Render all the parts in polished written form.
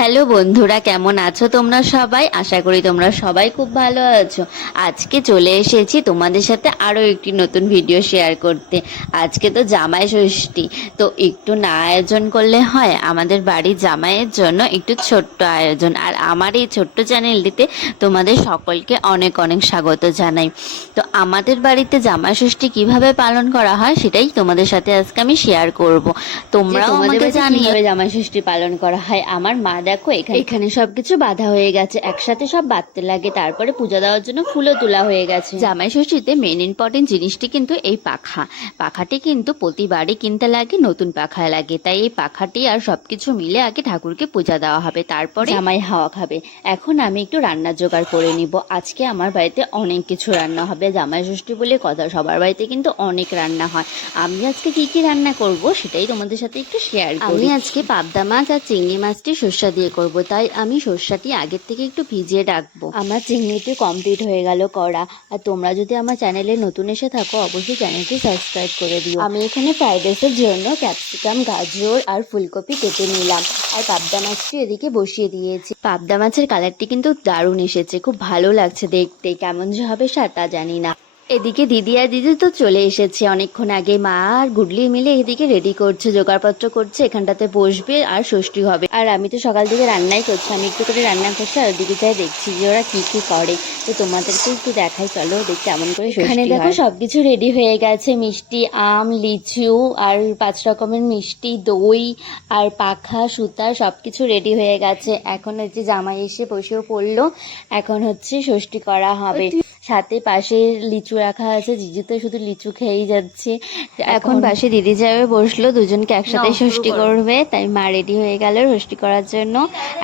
Hello বন্ধুরা, কেমন আছো তোমরা সবাই? আশা করি তোমরা সবাই খুব ভালো আছো। আজকে চলে এসেছি তোমাদের সাথে আরো একটি নতুন ভিডিও শেয়ার করতে। আজকে তো জামাই ষষ্ঠী, তো একটু না আয়োজন করলে হয়? আমাদের বাড়ির জামাইয়ের জন্য একটু ছোট্ট আয়োজন। আর আমার এই ছোট্ট চ্যানেলটিতে তোমাদের সকলকে অনেক অনেক স্বাগত জানাই। তো আমাদের বাড়িতে জামাই ষষ্ঠী কিভাবে পালন করা হয় সেটাই তোমাদের সাথে আজকে আমি শেয়ার করব। তোমরাও আমাকে জানিও জামাই ষষ্ঠী পালন করা হয়। আমার মা দেখো এখানে সবকিছু বাঁধা হয়ে গেছে, একসাথে সব বাঁধতে লাগে, তারপরে পূজা দেওয়ার জন্য ফুলও তোলা হয়ে গেছে। জামাই ষষ্ঠীতে মেন ইম্পর্টেন্ট জিনিসটি কিন্তু এই পাখাটি কিন্তু প্রতিবারই কিনতে লাগে, নতুন পাখা লাগে। তাই এই পাখাটি আর সবকিছু মিলে আগে ঠাকুরকে পূজা দেওয়া হবে, তারপরে জামাই হাওয়া খাবে। এখন আমি একটু রান্নার জোগাড় করে নিব। আজকে আমার বাড়িতে অনেক কিছু রান্না হবে, জামাই ষষ্ঠী বলে কথা, সবার বাড়িতে কিন্তু অনেক রান্না হয়। আমি আজকে কি কি রান্না করব সেটাই তোমাদের সাথে একটু শেয়ার করি। আমি আজকে পাবদা মাছ আর চিংড়ি মাছটি সর্ষা দিয়ে করব, তাই আমি সর্ষাটি আগের থেকে একটু ভিজিয়ে রাখবো। আমার চিংড়িটি কমপ্লিট হয়ে গেল করা। আর তোমরা যদি আমার চ্যানেলে নতুন এসে থাকো, অবশ্যই চ্যানেলটি সাবস্ক্রাইব করে দিও। আমি এখানে ফ্রাইড রাইসের জন্য ক্যাপসিকাম, গাজর আর ফুলকপি কেটে নিলাম, আর পাবদা মাছটি এদিকে বসিয়ে দিয়েছি। পাবদা মাছের কালারটি কিন্তু দারুণ এসেছে, খুব ভালো লাগছে দেখতে। কেমন যে হবে তা জানি না। এদিকে দিদি আর দিদি তো চলে এসেছে অনেকক্ষণ আগে। মা আর গুডলি মিলে এদিকে রেডি করছে, জোগাড়পত্র করছে, এখানটাতে বসবে আর ষষ্ঠী হবে। আর আমি তো সকাল থেকে রান্নাই করছি, আমি একটু করে রান্না করছি আর ওদিকে যাই দেখছি যে ওরা কি কি করে। তো তোমাদেরকে একটু দেখাই, চলো দেখি কেমন করে এখানে দেখো সবকিছু রেডি হয়ে গেছে। মিষ্টি, আম, লিচু আর 5 রকমের মিষ্টি, দই আর পাখা, সুতার সবকিছু রেডি হয়ে গেছে। এখন হচ্ছে জামাই এসে বসেও পড়লো, এখন হচ্ছে ষষ্ঠী করা হবে। সাথে পাশে লিচু রাখা আছে, জিজু তো শুধু লিচু খেয়েই যাচ্ছে। এখন পাশে দিদি যাবে বসলো, দুজনকে একসাথে ষষ্ঠী করবে। তাই মা রেডি হয়ে গেল ষষ্ঠী করার জন্য।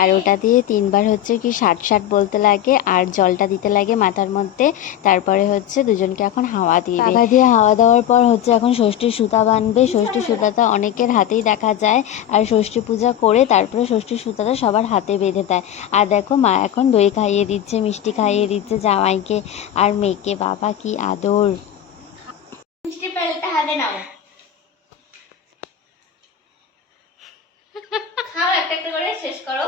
আর ওটা দিয়ে 3বার হচ্ছে কি 60 বলতে লাগে, আর জলটা দিতে লাগে মাথার মধ্যে। তারপরে হচ্ছে দুজনকে এখন হাওয়া দিবে। পাখা দিয়ে হাওয়া দেওয়ার পর হচ্ছে এখন ষষ্ঠীর সুতা বাঁধবে। ষষ্ঠীর সুতাটা অনেকের হাতেই দেখা যায়, আর ষষ্ঠী পূজা করে তারপরে ষষ্ঠীর সুতাটা সবার হাতে বেঁধে দেয়। আর দেখো মা এখন দই খাইয়ে দিচ্ছে, মিষ্টি খাইয়ে দিচ্ছে জামাইকে আর মেয়েকে। বাবা কি আদর! মিষ্টি পেলতে হাতে নাও, খাও, একটা একটা করে শেষ করো।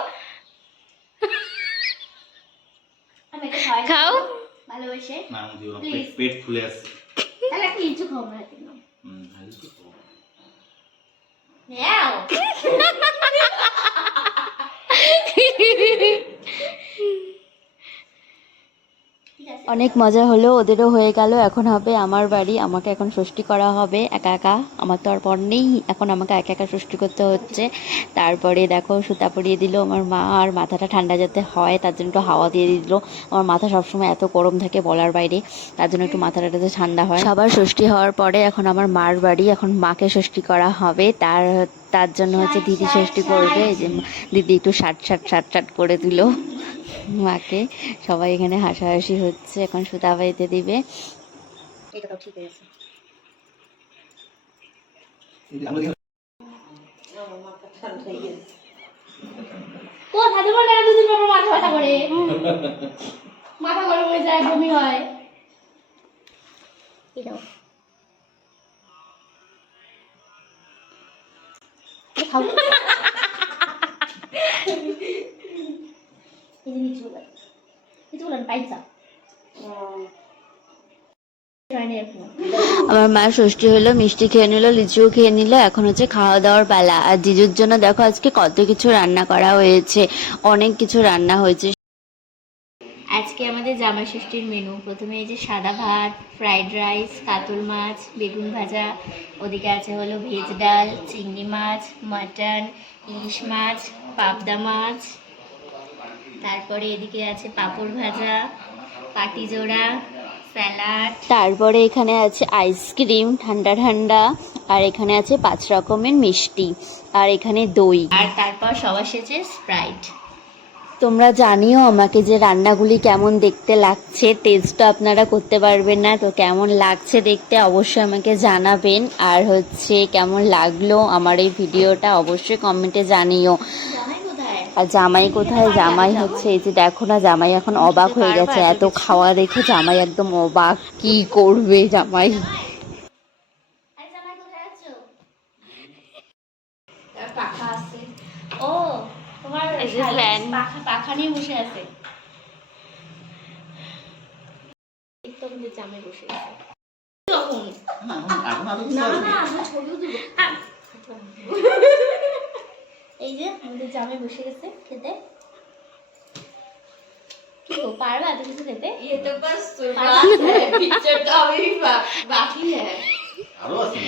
আমি এটা খাও ভালোবেসে, না দিও না, পেট ফুলে আছে। তাহলে একটা লিচু খাও না, হাতে নাও। লিচু খাও নাও। অনেক মজা হলো, ওদেরও হয়ে গেল। এখন হবে আমার বাড়ি, আমাকে এখন ষষ্ঠী করা হবে একা একা। আমার তো আর পর নেই, এখন আমাকে একা একা ষষ্ঠী করতে হচ্ছে। তারপরে দেখো সুতা পরিয়ে দিল আমার মা, আর মাথাটা ঠান্ডা যাতে হয় তার জন্য একটু হাওয়া দিয়ে দিল। আমার মাথা সবসময় এত গরম থাকে বলার বাইরে, তার জন্য একটু মাথাটা যাতে ঠান্ডা হয়। সবার ষষ্ঠী হওয়ার পরে এখন আমার মার বাড়ি, এখন মাকে ষষ্ঠী করা হবে। তার জন্য হচ্ছে দিদি ষষ্ঠী করবে। এই যে দিদি একটু ষাট করে দিল মাকে। সবাই এখানে হাসাহাসি হচ্ছে, এখন সুতা বেঁধে দিবে। এটা তো ঠিক আছে। মাথা গরম হয়ে যায়, বমি হয়। আমার মা ষষ্ঠী হলো, মিষ্টি খেয়ে নিল, লিচুও খেয়ে নিল। এখন হচ্ছে খাওয়া দাওয়ার পালা। আর জিজুর জন্য দেখো আজকে কত কিছু রান্না করা হয়েছে, অনেক কিছু রান্না হয়েছে। আজকে আমাদের জামাই ষষ্ঠীর মেনু, প্রথমে এই যে সাদা ভাত, ফ্রাইড রাইস, কাতল মাছ, বেগুন ভাজা, ওদিকে আছে হলো ভেজ ডাল, চিংড়ি মাছ, মাটন, ইলিশ মাছ, পাবদা মাছ, তারপরে এদিকে আছে পাঁপড় ভাজা, পাটি জোড়া, স্যালাড, তারপরে এখানে আছে আইসক্রিম ঠান্ডা ঠান্ডা, আর এখানে আছে 5 রকমের মিষ্টি, আর এখানে দই, আর তারপর সবার শেষে স্প্রাইট। তোমরা জানিও আমাকে যে রান্নাগুলি কেমন দেখতে লাগছে, টেস্টটা আপনারা করতে পারবেন না, তো কেমন লাগছে দেখতে অবশ্যই আমাকে জানাবেন। আর হচ্ছে কেমন লাগলো আমার এই ভিডিওটা অবশ্যই কমেন্টে জানিও। আর জামাই কোথায়? জামাই হচ্ছে এই যে দেখো না, জামাই এখন অবাক হয়ে গেছে, এত খাওয়া দেখে জামাই একদম অবাক, কি করবে জামাই। ও তোমার এই যে ফ্যান পাখা নিয়ে বসে আছে। তো আমাদের জামাই বসে আছে তখন। এই যে আমাদের জামাই বসে গেছে খেতে। কি গো পারবা তুমি কিছু খেতে? ये तो बस शुरुआत है, पिक्चर का अभी बाकी है। আরো আছে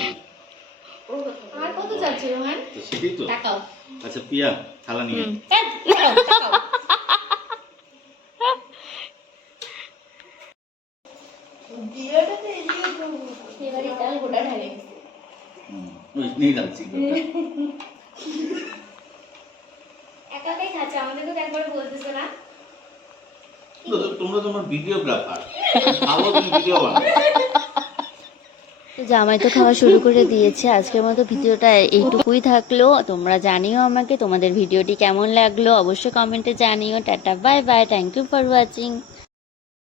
আর কত যাচ্ছে রোহান? তো সেটাই তো। তাকাও। আচ্ছা পিয়া থালা নিয়ে তাকাও। এবার এটা গোটা ঢালে গেছে। ওই নিয়ে যাচ্ছি একাই খাচ্ছে, আমাদেরকে তো একবার বলতেছো না। তোমরা তোমার ভিডিওগ্রাফার খাবো তুমি ভিডিও বানাও। তো জামাই তো খাওয়া শুরু করে দিয়েছে। আজকের মতো ভিডিওটা এইটুকুই থাকলো। তোমরা জানিও আমাকে তোমাদের ভিডিওটি কেমন লাগলো, অবশ্যই কমেন্টে জানিও। Tata bye bye, thank you for watching.